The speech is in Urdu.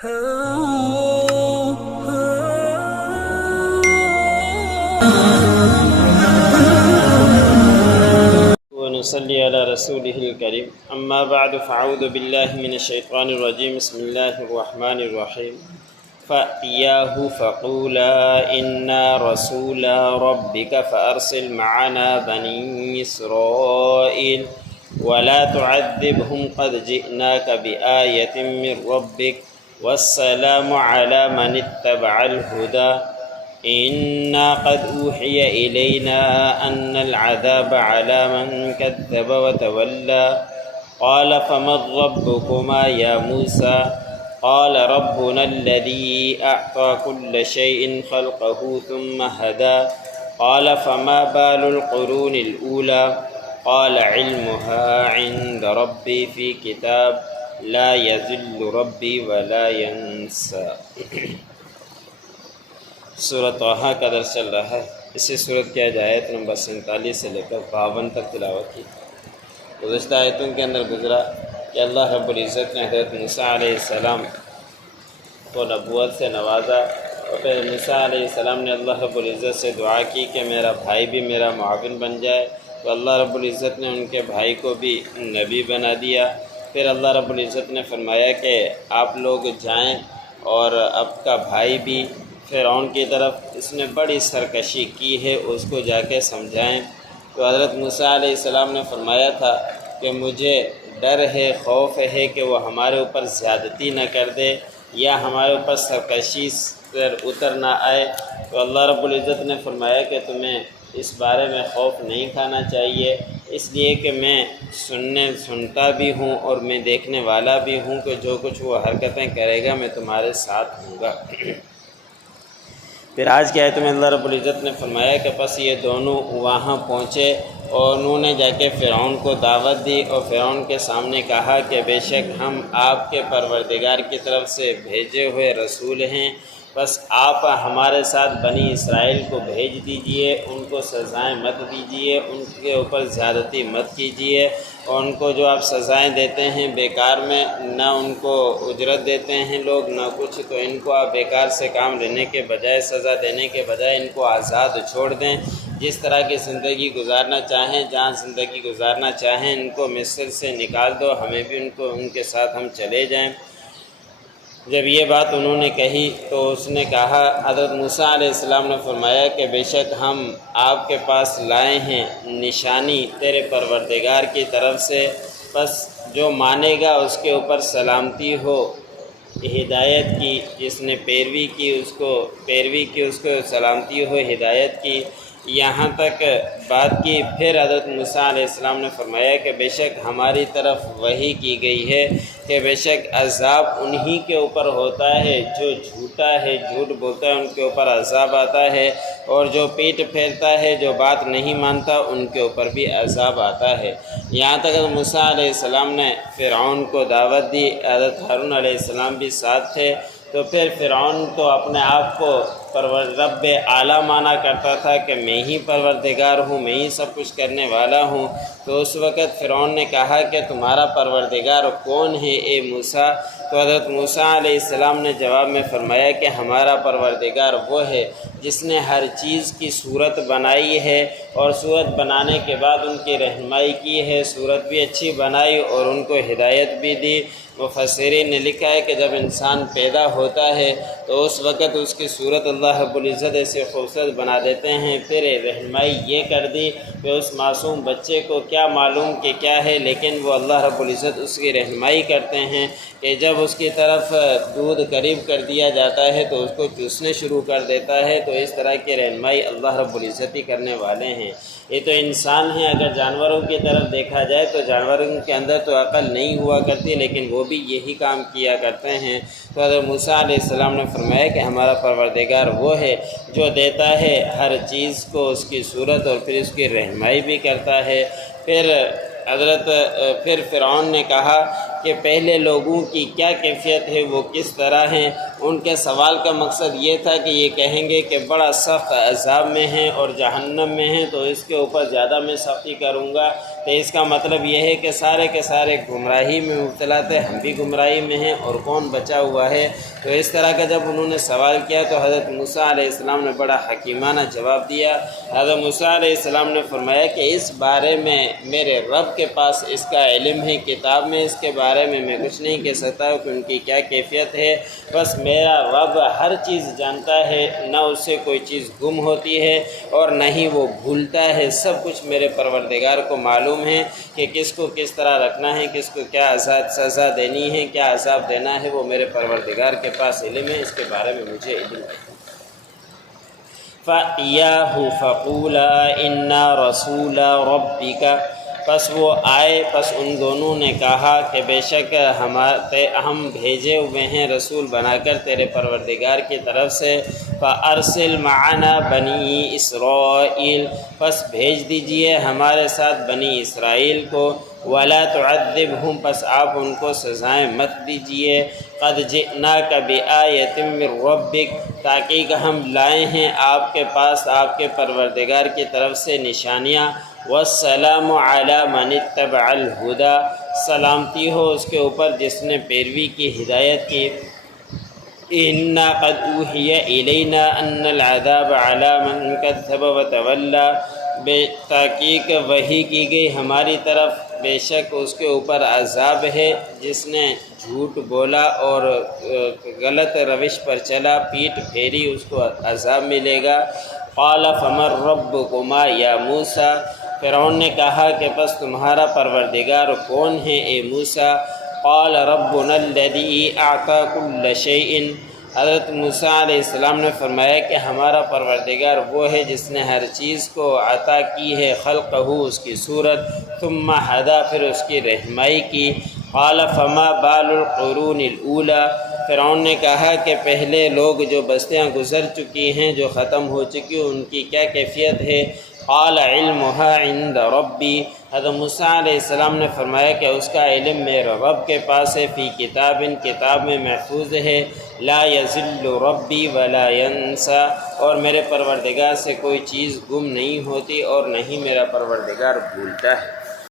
ونصلي على رسوله الكريم أما بعد فأعوذ بالله من الشيطان الرجيم بسم الله الرحمن الرحيم فأتياه فقولا إنا رسول ربك فأرسل معنا بني إسرائيل ولا تعذبهم قد جئناك بآية من ربك والسلام على من اتبع الهدى إنا قد أوحي إلينا أن العذاب على من كذب وتولى قال فمن ربكما يا موسى قال ربنا الذي أعطى كل شيء خلقه ثم هدى قال فما بال القرون الأولى قال علمها عند ربي في كتاب لا يذل ربي ولا ينسى۔ سورۃ طٰہٰ کا درس چل رہا ہے۔ اسی صورت کی آیت نمبر 47 سے لے کر 52 تک تلاوت کی۔ گزشتہ آیتوں کے اندر گزرا کہ اللہ رب العزت نے حضرت موسیٰ علیہ السلام کو نبوت سے نوازا، اور پھر موسیٰ علیہ السلام نے اللہ رب العزت سے دعا کی کہ میرا بھائی بھی میرا معاون بن جائے، تو اللہ رب العزت نے ان کے بھائی کو بھی نبی بنا دیا۔ پھر اللہ رب العزت نے فرمایا کہ آپ لوگ جائیں اور آپ کا بھائی بھی فرعون کی طرف اس نے بڑی سرکشی کی ہے اس کو جا کے سمجھائیں۔ تو حضرت موسیٰ علیہ السلام نے فرمایا تھا کہ مجھے ڈر ہے، خوف ہے کہ وہ ہمارے اوپر زیادتی نہ کر دے یا ہمارے اوپر سرکشی پر اتر نہ آئے۔ تو اللہ رب العزت نے فرمایا کہ تمہیں اس بارے میں خوف نہیں کھانا چاہیے، اس لیے کہ میں سنتا بھی ہوں اور میں دیکھنے والا بھی ہوں کہ جو کچھ وہ حرکتیں کرے گا میں تمہارے ساتھ ہوں گا۔ پھر آج کی آیت میں اللہ رب العزت نے فرمایا کہ پس یہ دونوں وہاں پہنچے اور انہوں نے جا کے فرعون کو دعوت دی اور فرعون کے سامنے کہا کہ بے شک ہم آپ کے پروردگار کی طرف سے بھیجے ہوئے رسول ہیں، بس آپ ہمارے ساتھ بنی اسرائیل کو بھیج دیجئے، ان کو سزائیں مت دیجئے، ان کے اوپر زیادتی مت کیجئے، اور ان کو جو آپ سزائیں دیتے ہیں بیکار میں، نہ ان کو اجرت دیتے ہیں لوگ نہ کچھ، تو ان کو آپ بیکار سے کام لینے کے بجائے، سزا دینے کے بجائے ان کو آزاد چھوڑ دیں، جس طرح کی زندگی گزارنا چاہیں، جہاں زندگی گزارنا چاہیں، ان کو مصر سے نکال دو، ہمیں بھی ان کے ساتھ ہم چلے جائیں۔ جب یہ بات انہوں نے کہی تو اس نے کہا، حضرت موسیٰ علیہ السلام نے فرمایا کہ بے شک ہم آپ کے پاس لائے ہیں نشانی تیرے پروردگار کی طرف سے، بس جو مانے گا اس کے اوپر سلامتی ہو، ہدایت کی، جس نے پیروی کی اس کو سلامتی ہو، ہدایت کی، یہاں تک بات کی۔ پھر حضرت موسیٰ علیہ السلام نے فرمایا کہ بے شک ہماری طرف وحی کی گئی ہے کہ بے شک عذاب انہی کے اوپر ہوتا ہے جو جھوٹا ہے، جھوٹ بولتا ہے، ان کے اوپر عذاب آتا ہے، اور جو پیٹ پھیرتا ہے، جو بات نہیں مانتا، ان کے اوپر بھی عذاب آتا ہے۔ یہاں تک حضرت موسیٰ علیہ السلام نے فرعون کو دعوت دی، حضرت ہارون علیہ السلام بھی ساتھ تھے، تو پھر فرعون تو اپنے آپ کو رب اعلیٰ مانا کرتا تھا کہ میں ہی پروردگار ہوں، میں ہی سب کچھ کرنے والا ہوں۔ تو اس وقت فرعون نے کہا کہ تمہارا پروردگار کون ہے اے موسیٰ؟ تو حضرت موسیٰ علیہ السلام نے جواب میں فرمایا کہ ہمارا پروردگار وہ ہے جس نے ہر چیز کی صورت بنائی ہے، اور صورت بنانے کے بعد ان کی رہنمائی کی ہے، صورت بھی اچھی بنائی اور ان کو ہدایت بھی دی۔ مفسرین نے لکھا ہے کہ جب انسان پیدا ہوتا ہے تو اس وقت اس کی صورت اللہ رب العزت ایسے خوبصورت بنا دیتے ہیں، پھر رہنمائی یہ کر دی کہ اس معصوم بچے کو کیا معلوم کہ کیا ہے، لیکن وہ اللہ رب العزت اس کی رہنمائی کرتے ہیں کہ جب اس کی طرف دودھ قریب کر دیا جاتا ہے تو اس کو چوسنے شروع کر دیتا ہے۔ تو اس طرح کی رہنمائی اللہ رب العزت ہی کرنے والے ہیں۔ یہ تو انسان ہیں، اگر جانوروں کی طرف دیکھا جائے تو جانوروں کے اندر تو عقل نہیں ہوا کرتی، لیکن وہ بھی یہی کام کیا کرتے ہیں۔ تو حضرت موسیٰ علیہ السلام نے فرمایا کہ ہمارا پروردگار وہ ہے جو دیتا ہے ہر چیز کو اس کی صورت اور پھر اس کی رہنمائی بھی کرتا ہے۔ پھر فرعون نے کہا کہ پہلے لوگوں کی کیا کیفیت ہے، وہ کس طرح ہیں۔ ان کے سوال کا مقصد یہ تھا کہ یہ کہیں گے کہ بڑا سخت عذاب میں ہیں اور جہنم میں ہیں، تو اس کے اوپر زیادہ میں سختی کروں گا۔ تو اس کا مطلب یہ ہے کہ سارے کے سارے گمراہی میں مبتلا تھے، ہم بھی گمراہی میں ہیں، اور کون بچا ہوا ہے۔ تو اس طرح کا جب انہوں نے سوال کیا تو حضرت موسیٰ علیہ السلام نے بڑا حکیمانہ جواب دیا۔ حضرت موسیٰ علیہ السلام نے فرمایا کہ اس بارے میں میرے رب کے پاس اس کا علم ہے، کتاب میں اس کے بارے میں کچھ نہیں کہہ سکتا کہ ان کی کیا کیفیت ہے۔ بس میرا رب ہر چیز جانتا ہے، نہ اس سے کوئی چیز گم ہوتی ہے اور نہ ہی وہ بھولتا ہے۔ سب کچھ میرے پروردگار کو معلوم ہے کہ کس کو کس طرح رکھنا ہے، کس کو کیا سزا دینی ہے، کیا عذاب دینا ہے، وہ میرے پروردگار کے پاس علم ہے، اس کے بارے میں مجھے علم ہے۔ فَإِيَّاهُ فَقُولَا إِنَّا رَسُولَ رَبِّكَ، پس وہ آئے، پس ان دونوں نے کہا کہ بے شک ہم بھیجے ہوئے ہیں رسول بنا کر تیرے پروردگار کی طرف سے۔ فَأَرْسِلْ مَعَنَا بَنِي إِسْرَائِيل، پس بھیج دیجئے ہمارے ساتھ بنی اسرائیل کو۔ وَلَا تُعَذِّبْهُمْ، پس آپ ان کو سزائیں مت دیجئے۔ قَدْ جِئْنَاكَ بِآيَةٍ مِّن رَّبِّكَ، تاکہ ہم لائے ہیں آپ کے پاس آپ کے پروردگار کی طرف سے نشانیاں۔ وَالسَّلَامُ عَلَىٰ مَنِ اتَّبَعَ الْهُدَىٰ، سلامتی ہو اس کے اوپر جس نے پیروی کی، ہدایت کی۔ إِنَّا قَدْ أُوحِيَ إِلَيْنَا أَنَّ الْعَذَابَ عَلَىٰ مَنْ كَذَّبَ وَتَوَلَّىٰ، بے تحقیق وحی کی گئی ہماری طرف، بے شک اس کے اوپر عذاب ہے جس نے جھوٹ بولا اور غلط روش پر چلا، پیٹھ پھیری، اس کو عذاب ملے گا۔ قَالَ فَمَن رَّبُّكُمَا يَا مُوسَىٰ، فرعون نے کہا کہ پس تمہارا پروردگار کون ہے اے موسیٰ؟ قَالَ رَبُّنَا الَّذِي أَعْطَىٰ كُلَّ شَيْءٍ، حضرت موسیٰ علیہ السلام نے فرمایا کہ ہمارا پروردگار وہ ہے جس نے ہر چیز کو عطا کی ہے، خلقہ، اس کی صورت، ثم ہدیٰ، پھر اس کی رہنمائی کی۔ قَالَ فَمَا بَالُ الْقُرُونِ الْأُولَىٰ، فرعون نے کہا کہ پہلے لوگ جو بستیاں گزر چکی ہیں، جو ختم ہو چکی ہیں، ان کی کیا کیفیت ہے؟ قَالَ عِلْمُهَا عِندَ رَبِّي، حضرت موسیٰ علیہ السلام نے فرمایا کہ اس کا علم میرے رب کے پاس ہے، فی کتاب، کتاب میں محفوظ ہے، لا یضل ربی ولا ینسیٰ، اور میرے پروردگار سے کوئی چیز گم نہیں ہوتی اور نہیں میرا پروردگار بھولتا ہے۔